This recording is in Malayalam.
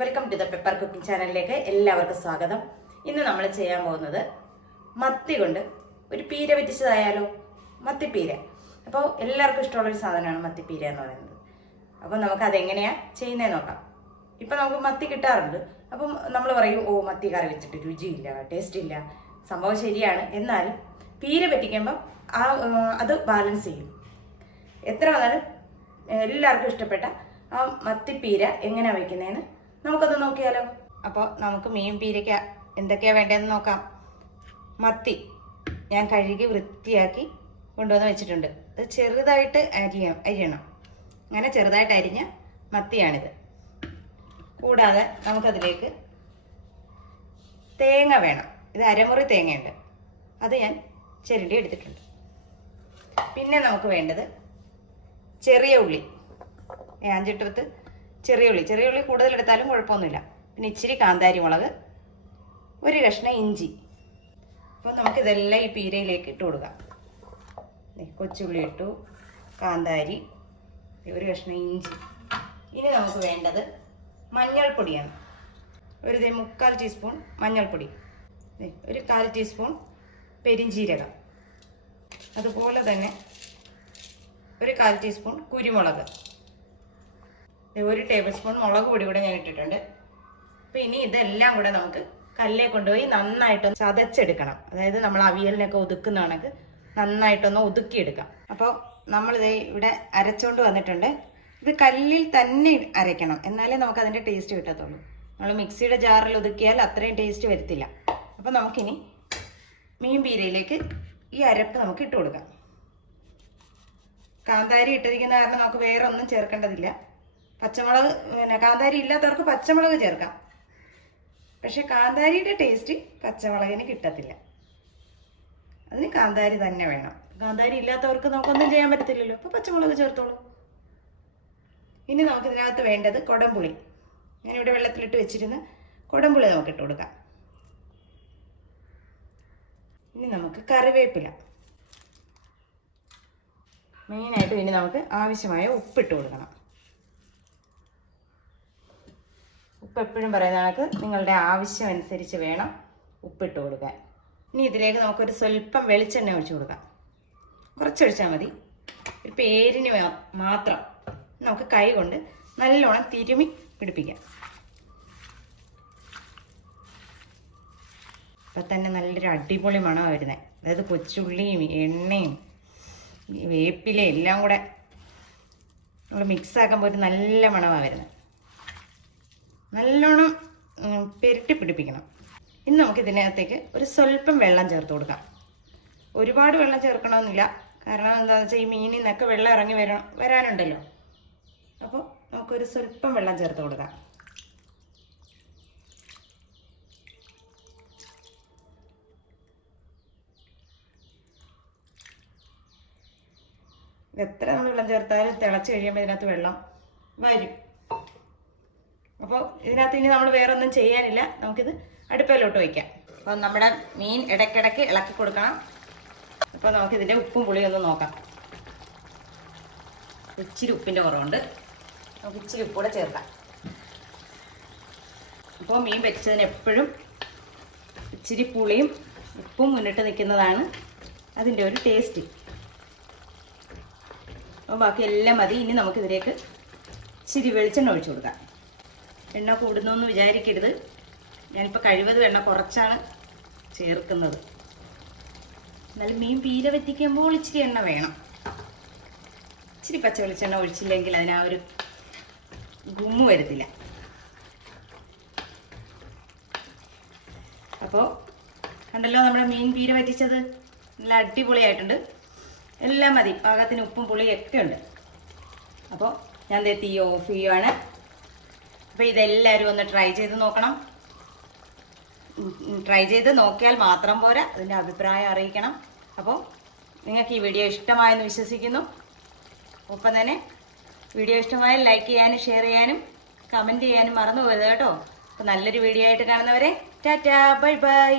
Welcome to the pepper cooking ചാനലിലേക്ക് എല്ലാവർക്കും സ്വാഗതം. ഇന്ന് നമ്മൾ ചെയ്യാൻ പോകുന്നത് മത്തി കൊണ്ട് ഒരു പീര പറ്റിച്ചതായാലോ മത്തിപ്പീര. അപ്പോൾ എല്ലാവർക്കും ഇഷ്ടമുള്ളൊരു സാധനമാണ് മത്തിപ്പീര എന്ന് പറയുന്നത്. അപ്പോൾ നമുക്ക് അതെങ്ങനെയാണ് ചെയ്യുന്നതെന്ന് നോക്കാം. ഇപ്പം നമുക്ക് മത്തി കിട്ടാറുണ്ട്. അപ്പം നമ്മൾ പറയും ഓ മത്തി കറി വെച്ചിട്ട് രുചിയില്ല ടേസ്റ്റ് ഇല്ല. സംഭവം ശരിയാണ്. എന്നാലും പീര പറ്റിക്കുമ്പം ആ, അത് ബാലൻസ് ചെയ്യും. എത്ര വന്നാലും എല്ലാവർക്കും ഇഷ്ടപ്പെട്ട ആ മത്തിപ്പീര എങ്ങനെയാണ് വയ്ക്കുന്നതെന്ന് നമുക്കത് നോക്കിയാലോ? അപ്പോൾ നമുക്ക് മീൻ പീരയ്ക്ക എന്തൊക്കെയാണ് വേണ്ടതെന്ന് നോക്കാം. മത്തി ഞാൻ കഴുകി വൃത്തിയാക്കി കൊണ്ടുവന്ന് വെച്ചിട്ടുണ്ട്. അത് ചെറുതായിട്ട് അരിയ അരിയണം. അങ്ങനെ ചെറുതായിട്ട് അരിഞ്ഞ മത്തിയാണിത്. കൂടാതെ നമുക്കതിലേക്ക് തേങ്ങ വേണം. ഇത് അരമുറി തേങ്ങയുണ്ട്. അത് ഞാൻ ചിരണ്ടി എടുത്തിട്ടുണ്ട്. പിന്നെ നമുക്ക് വേണ്ടത് ചെറിയ ഉള്ളി. ഞാൻ പത്ത് ചെറിയ ഉള്ളി ചെറിയ ഉള്ളി കൂടുതൽ എടുത്താലും കുഴപ്പമൊന്നുമില്ല. പിന്നെ ഇച്ചിരി കാന്താരി മുളക് ഒരു കഷ്ണം ഇഞ്ചി. അപ്പോൾ നമുക്കിതെല്ലാം ഈ പീരയിലേക്ക് ഇട്ട് കൊടുക്കാം. കൊച്ചുള്ളി ഇട്ടു കാന്താരി ഒരു കഷ്ണം ഇഞ്ചി. ഇനി നമുക്ക് വേണ്ടത് മഞ്ഞൾപ്പൊടിയാണ്. ഒരു മുക്കാൽ ടീസ്പൂൺ മഞ്ഞൾപ്പൊടി. ഒരു കാൽ ടീസ്പൂൺ പെരിഞ്ചീരകം അതുപോലെ തന്നെ ഒരു കാൽ ടീസ്പൂൺ കുരുമുളക്. ഒരു ടേബിൾ സ്പൂൺ മുളക് പൊടി കൂടെ ഞാൻ ഇട്ടിട്ടുണ്ട്. അപ്പോൾ ഇനി ഇതെല്ലാം കൂടെ നമുക്ക് കല്ലേ കൊണ്ടുപോയി നന്നായിട്ടൊന്ന് ചതച്ചെടുക്കണം. അതായത് നമ്മൾ അവിയലിനൊക്കെ ഒതുക്കുന്നതാണെങ്കിൽ നന്നായിട്ടൊന്ന് ഒതുക്കിയെടുക്കാം. അപ്പോൾ നമ്മളിത് ഇവിടെ അരച്ചുകൊണ്ട് വന്നിട്ടുണ്ട്. ഇത് കല്ലിൽ തന്നെ അരയ്ക്കണം. എന്നാലേ നമുക്ക് അതിന്റെ ടേസ്റ്റ് കിട്ടത്തുള്ളൂ. നമ്മൾ മിക്സിയുടെ ജാറിൽ ഒതുക്കിയാൽ അത്രയും ടേസ്റ്റ് വരത്തില്ല. അപ്പോൾ നമുക്കിനി മീൻ പീരയിലേക്ക് ഈ അരപ്പ് നമുക്ക് ഇട്ട് കൊടുക്കാം. കാന്താരി ഇട്ടിരിക്കുന്ന കാരണം നമുക്ക് വേറെ ഒന്നും ചേർക്കേണ്ടതില്ല. പച്ചമുളക് പിന്നെ കാന്താരി ഇല്ലാത്തവർക്ക് പച്ചമുളക് ചേർക്കാം. പക്ഷെ കാന്താരിയുടെ ടേസ്റ്റ് പച്ചമുളകിന് കിട്ടത്തില്ല. അതിന് കാന്താരി തന്നെ വേണം. കാന്താരി ഇല്ലാത്തവർക്ക് നമുക്കൊന്നും ചെയ്യാൻ പറ്റത്തില്ലല്ലോ. അപ്പോൾ പച്ചമുളക് ചേർത്തോളൂ. ഇനി നമുക്ക് ഇതിനകത്ത് വേണ്ടത് കൊടംപുളി. ഞാനിവിടെ വെള്ളത്തിലിട്ട് വെച്ചിരുന്ന് കൊടംപുളി നമുക്ക് ഇട്ട് കൊടുക്കാം. ഇനി നമുക്ക് കറിവേപ്പില. മെയിനായിട്ട് ഇനി നമുക്ക് ആവശ്യമായ ഉപ്പിട്ട് കൊടുക്കണം. ഉപ്പ് എപ്പോഴും പറയുന്ന കണക്ക് നിങ്ങളുടെ ആവശ്യം അനുസരിച്ച് വേണം ഉപ്പിട്ട് കൊടുക്കാൻ. ഇനി ഇതിലേക്ക് നമുക്കൊരു സ്വല്പം വെളിച്ചെണ്ണ ഒഴിച്ചു കൊടുക്കാം. കുറച്ചൊഴിച്ചാൽ മതി. ഒരു പേരിന് മാത്രം നമുക്ക് കൈ കൊണ്ട് നല്ലോണം തിരുമി പിടിപ്പിക്കാം. അപ്പം തന്നെ നല്ലൊരു അടിപൊളി മണമാണ് വരുന്നത് അതായത് കൊച്ചുള്ളിയും എണ്ണയും വേപ്പിലയും വേപ്പില എല്ലാം കൂടെ നമ്മൾ മിക്സ് ആക്കുമ്പോൾ ഒരു നല്ല മണമാണ് വരുന്നത് നല്ലോണം പെരട്ടി പിടിപ്പിക്കണം. ഇനി നമുക്ക് ഇതിനകത്തേക്ക് ഒരു സ്വല്പം വെള്ളം ചേർത്ത് കൊടുക്കാം. ഒരുപാട് വെള്ളം ചേർക്കണമെന്നില്ല. കാരണം എന്താണെന്ന് വെച്ചാൽ ഈ മീനിൽ നിന്നൊക്കെ വെള്ളം ഇറങ്ങി വരണം വരാനുണ്ടല്ലോ. അപ്പോൾ നമുക്കൊരു സ്വല്പം വെള്ളം ചേർത്ത് കൊടുക്കാം. എത്ര നമ്മൾ വെള്ളം ചേർത്താലും തിളച്ച് കഴിയുമ്പോൾ ഇതിനകത്ത് വെള്ളം വരും. അപ്പോൾ ഇതിനകത്ത് ഇനി നമ്മൾ വേറെ ഒന്നും ചെയ്യാനില്ല. നമുക്കിത് അടുപ്പയിലോട്ട് വയ്ക്കാം അപ്പോൾ നമ്മുടെ മീൻ ഇടയ്ക്കിടയ്ക്ക് ഇളക്കി കൊടുക്കണം. അപ്പോൾ നമുക്കിതിന്റെ ഉപ്പും പുളിയും ഒന്ന് നോക്കാം. ഇച്ചിരി ഉപ്പിന്റെ കുറവുണ്ട്. നമുക്ക് ഇച്ചിരി ഉപ്പ് കൂടെ ചേർക്കാം. അപ്പോൾ മീൻ വെച്ചതിന് എപ്പോഴും ഇച്ചിരി പുളിയും ഉപ്പും മുന്നിട്ട് നിൽക്കുന്നതാണ് അതിന്റെ ഒരു ടേസ്റ്റ്. അപ്പോൾ ബാക്കി എല്ലാം മതി. ഇനി നമുക്കിതിലേക്ക് ഇച്ചിരി വെളിച്ചെണ്ണ ഒഴിച്ചു കൊടുക്കാം. എണ്ണ കൂടുന്നു വിചാരിക്കരുത്. ഞാനിപ്പോൾ കഴിവതും എണ്ണ കുറച്ചാണ് ചേർക്കുന്നത്. എന്നാലും മീൻ പീര വറ്റിക്കുമ്പോൾ ഇച്ചിരി എണ്ണ വേണം. ഇച്ചിരി പച്ച വെളിച്ചെണ്ണ ഒഴിച്ചില്ലെങ്കിൽ അതിന് ഒരു ഗുമ്മ വരത്തില്ല. അപ്പോൾ കണ്ടല്ലോ നമ്മുടെ മീൻ പീര വറ്റിച്ചത്? നല്ല അടിപൊളിയായിട്ടുണ്ട്. എല്ലാം മതി. പാകത്തിന് ഉപ്പും പുളിയും ഒക്കെ ഉണ്ട്. അപ്പോൾ ഞാൻ തീ ഓഫ് ചെയ്യുവാണ്. അപ്പോൾ ഇതെല്ലാവരും ഒന്ന് ട്രൈ ചെയ്ത് നോക്കണം. ട്രൈ ചെയ്ത് നോക്കിയാൽ മാത്രം പോരാ. അതിന്റെ അഭിപ്രായം അറിയിക്കണം. അപ്പോൾ നിങ്ങൾക്ക് ഈ വീഡിയോ ഇഷ്ടമായെന്ന് വിശ്വസിക്കുന്നു. ഒപ്പം തന്നെ വീഡിയോ ഇഷ്ടമായാൽ ലൈക്ക് ചെയ്യാനും ഷെയർ ചെയ്യാനും കമന്റ് ചെയ്യാനും മറന്നു പോകരുത് കേട്ടോ. അപ്പോൾ നല്ലൊരു വീഡിയോ ആയിട്ട് കാണുന്നവരെ ടാറ്റാ ബൈ ബൈ